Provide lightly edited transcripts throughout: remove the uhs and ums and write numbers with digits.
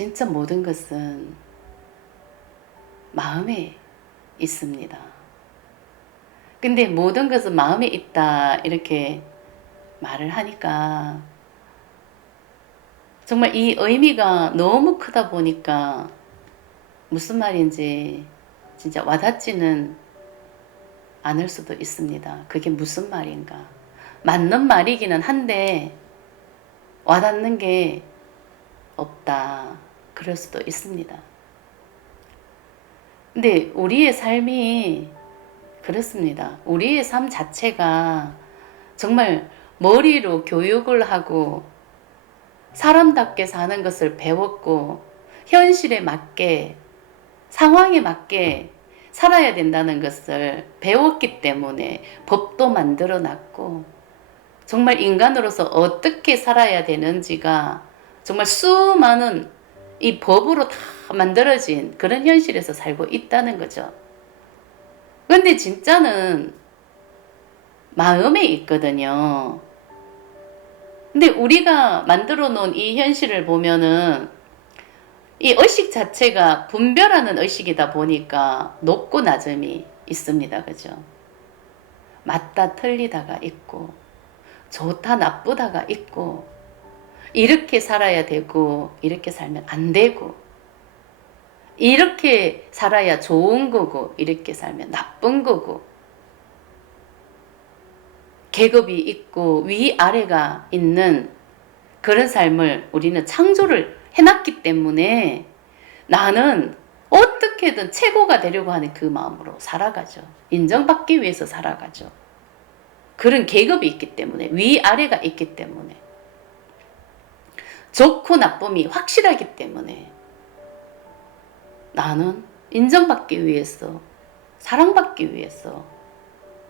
진짜 모든 것은 마음에 있습니다. 근데 모든 것은 마음에 있다 이렇게 말을 하니까 정말 이 의미가 너무 크다 보니까 무슨 말인지 진짜 와닿지는 않을 수도 있습니다. 그게 무슨 말인가. 맞는 말이기는 한데 와닿는 게 없다. 그럴 수도 있습니다. 근데 우리의 삶이 그렇습니다. 우리의 삶 자체가 정말 머리로 교육을 하고 사람답게 사는 것을 배웠고 현실에 맞게 상황에 맞게 살아야 된다는 것을 배웠기 때문에 법도 만들어 놨고 정말 인간으로서 어떻게 살아야 되는지가 정말 수많은 이 법으로 다 만들어진 그런 현실에서 살고 있다는 거죠. 근데 진짜는 마음에 있거든요. 근데 우리가 만들어 놓은 이 현실을 보면은 이 의식 자체가 분별하는 의식이다 보니까 높고 낮음이 있습니다. 그죠? 맞다 틀리다가 있고 좋다 나쁘다가 있고 이렇게 살아야 되고 이렇게 살면 안 되고 이렇게 살아야 좋은 거고 이렇게 살면 나쁜 거고 계급이 있고 위아래가 있는 그런 삶을 우리는 창조를 해놨기 때문에 나는 어떻게든 최고가 되려고 하는 그 마음으로 살아가죠. 인정받기 위해서 살아가죠. 그런 계급이 있기 때문에 위아래가 있기 때문에 좋고 나쁨이 확실하기 때문에 나는 인정받기 위해서 사랑받기 위해서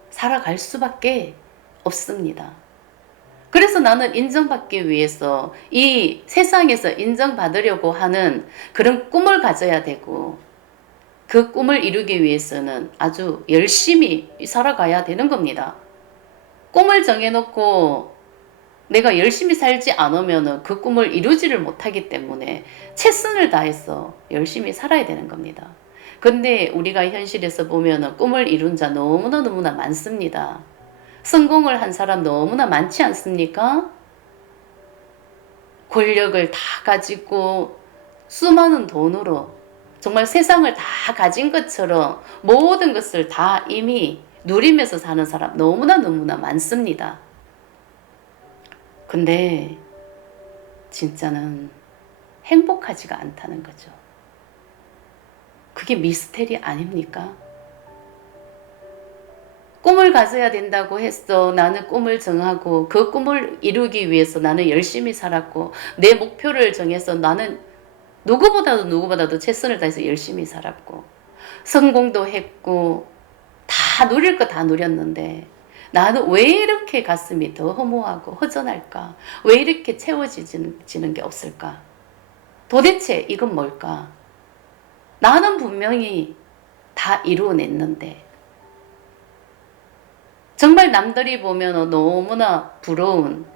살아갈 수밖에 없습니다. 그래서 나는 인정받기 위해서 이 세상에서 인정받으려고 하는 그런 꿈을 가져야 되고 그 꿈을 이루기 위해서는 아주 열심히 살아가야 되는 겁니다. 꿈을 정해놓고 내가 열심히 살지 않으면 그 꿈을 이루지를 못하기 때문에 최선을 다해서 열심히 살아야 되는 겁니다. 근데 우리가 현실에서 보면 꿈을 이룬 자 너무나 많습니다. 성공을 한 사람 너무나 많지 않습니까? 권력을 다 가지고 수많은 돈으로 정말 세상을 다 가진 것처럼 모든 것을 다 이미 누리면서 사는 사람 너무나 많습니다. 근데 진짜는 행복하지가 않다는 거죠. 그게 미스테리 아닙니까? 꿈을 가져야 된다고 했어. 나는 꿈을 정하고 그 꿈을 이루기 위해서 나는 열심히 살았고 내 목표를 정해서 나는 누구보다도 최선을 다해서 열심히 살았고 성공도 했고 다 누릴 거 다 누렸는데 나는 왜 이렇게 가슴이 더 허무하고 허전할까? 왜 이렇게 채워지는 게 없을까? 도대체 이건 뭘까? 나는 분명히 다 이루어냈는데 정말 남들이 보면 너무나 부러운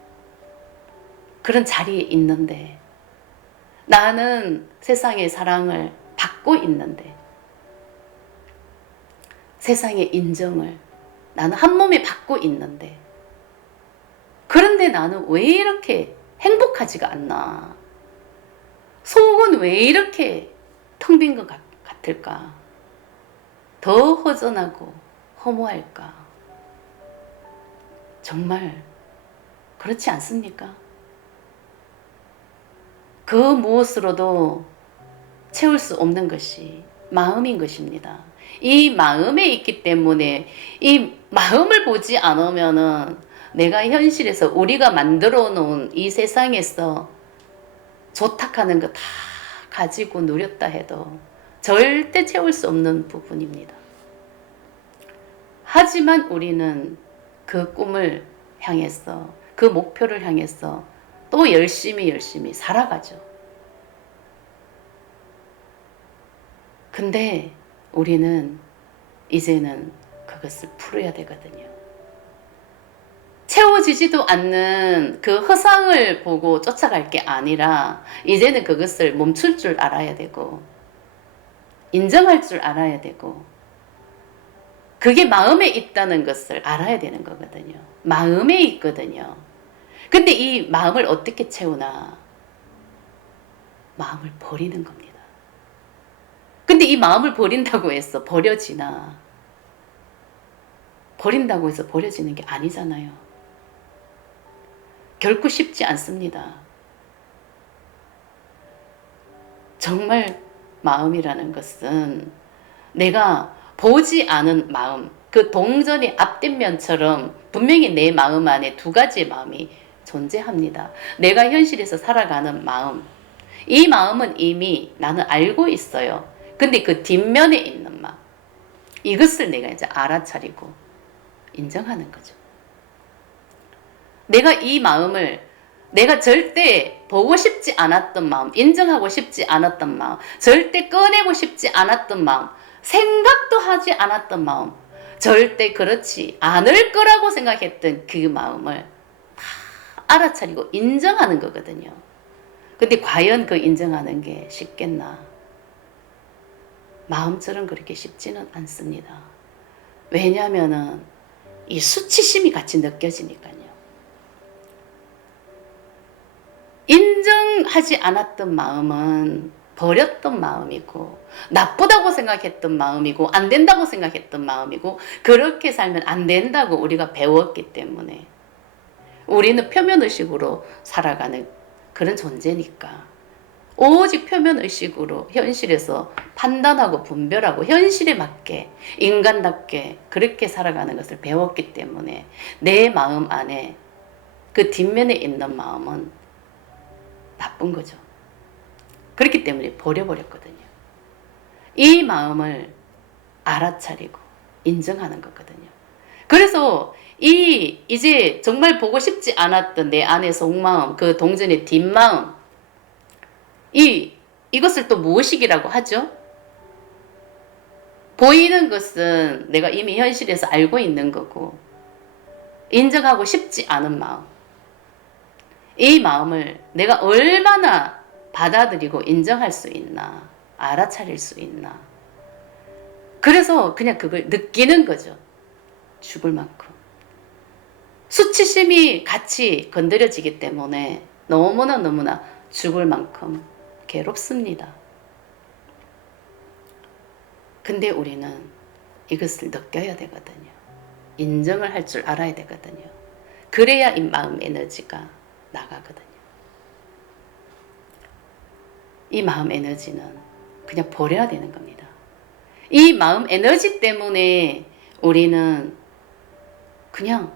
그런 자리에 있는데 나는 세상의 사랑을 받고 있는데 세상의 인정을 나는 한 몸에 받고 있는데 그런데 나는 왜 이렇게 행복하지가 않나? 속은 왜 이렇게 텅 빈 것 같을까? 더 허전하고 허무할까? 정말 그렇지 않습니까? 그 무엇으로도 채울 수 없는 것이 마음인 것입니다. 이 마음에 있기 때문에 이 마음을 보지 않으면은 내가 현실에서 우리가 만들어 놓은 이 세상에서 조탁하는 거 다 가지고 누렸다 해도 절대 채울 수 없는 부분입니다. 하지만 우리는 그 꿈을 향해서 그 목표를 향해서 또 열심히 살아가죠. 근데 우리는 이제는 그것을 풀어야 되거든요. 채워지지도 않는 그 허상을 보고 쫓아갈 게 아니라 이제는 그것을 멈출 줄 알아야 되고 인정할 줄 알아야 되고 그게 마음에 있다는 것을 알아야 되는 거거든요. 마음에 있거든요. 근데 이 마음을 어떻게 채우나? 마음을 버리는 겁니다. 근데 이 마음을 버린다고 해서 버려지나? 버린다고 해서 버려지는 게 아니잖아요. 결코 쉽지 않습니다. 정말 마음이라는 것은 내가 보지 않은 마음, 그 동전이 앞뒷면처럼 분명히 내 마음 안에 두 가지의 마음이 존재합니다. 내가 현실에서 살아가는 마음, 이 마음은 이미 나는 알고 있어요. 근데 그 뒷면에 있는 마음, 이것을 내가 이제 알아차리고 인정하는 거죠. 내가 이 마음을 내가 절대 보고 싶지 않았던 마음, 인정하고 싶지 않았던 마음, 절대 꺼내고 싶지 않았던 마음, 생각도 하지 않았던 마음, 절대 그렇지 않을 거라고 생각했던 그 마음을 다 알아차리고 인정하는 거거든요. 근데 과연 그 인정하는 게 쉽겠나? 마음처럼 그렇게 쉽지는 않습니다. 왜냐하면은 이 수치심이 같이 느껴지니까요. 인정하지 않았던 마음은 버렸던 마음이고 나쁘다고 생각했던 마음이고 안 된다고 생각했던 마음이고 그렇게 살면 안 된다고 우리가 배웠기 때문에 우리는 표면의식으로 살아가는 그런 존재니까 오직 표면의식으로 현실에서 판단하고 분별하고 현실에 맞게 인간답게 그렇게 살아가는 것을 배웠기 때문에 내 마음 안에 그 뒷면에 있는 마음은 나쁜 거죠. 그렇기 때문에 버려버렸거든요. 이 마음을 알아차리고 인정하는 거거든요. 그래서 이제 정말 보고 싶지 않았던 내 안의 속마음, 그 동전의 뒷마음, 이것을 또 무의식이라고 하죠. 보이는 것은 내가 이미 현실에서 알고 있는 거고 인정하고 싶지 않은 마음, 이 마음을 내가 얼마나 받아들이고 인정할 수 있나, 알아차릴 수 있나. 그래서 그냥 그걸 느끼는 거죠. 죽을 만큼. 수치심이 같이 건드려지기 때문에 너무나 죽을 만큼 괴롭습니다. 근데 우리는 이것을 느껴야 되거든요. 인정을 할 줄 알아야 되거든요. 그래야 이 마음 에너지가 나가거든요. 이 마음 에너지는 그냥 버려야 되는 겁니다. 이 마음 에너지 때문에 우리는 그냥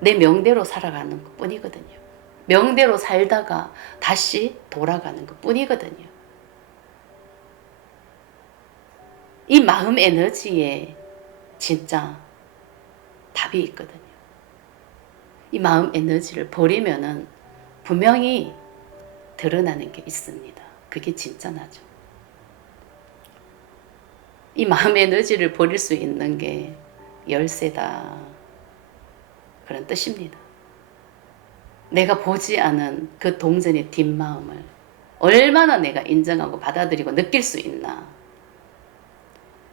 내 명대로 살아가는 것 뿐이거든요. 명대로 살다가 다시 돌아가는 것 뿐이거든요. 이 마음 에너지에 진짜 답이 있거든요. 이 마음 에너지를 버리면은 분명히 드러나는 게 있습니다. 그게 진짜 나죠. 이 마음 에너지를 버릴 수 있는 게 열쇠다. 그런 뜻입니다. 내가 보지 않은 그 동전의 뒷마음을 얼마나 내가 인정하고 받아들이고 느낄 수 있나.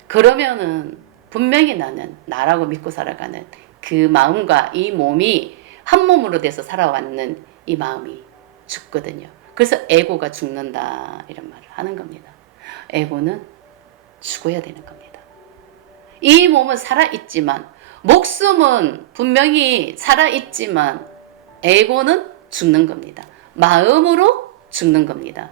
그러면은 분명히 나는 나라고 믿고 살아가는 그 마음과 이 몸이 한 몸으로 돼서 살아왔는 이 마음이 죽거든요. 그래서 에고가 죽는다 이런 말을 하는 겁니다. 에고는 죽어야 되는 겁니다. 이 몸은 살아있지만 목숨은 분명히 살아있지만 에고는 죽는 겁니다. 마음으로 죽는 겁니다.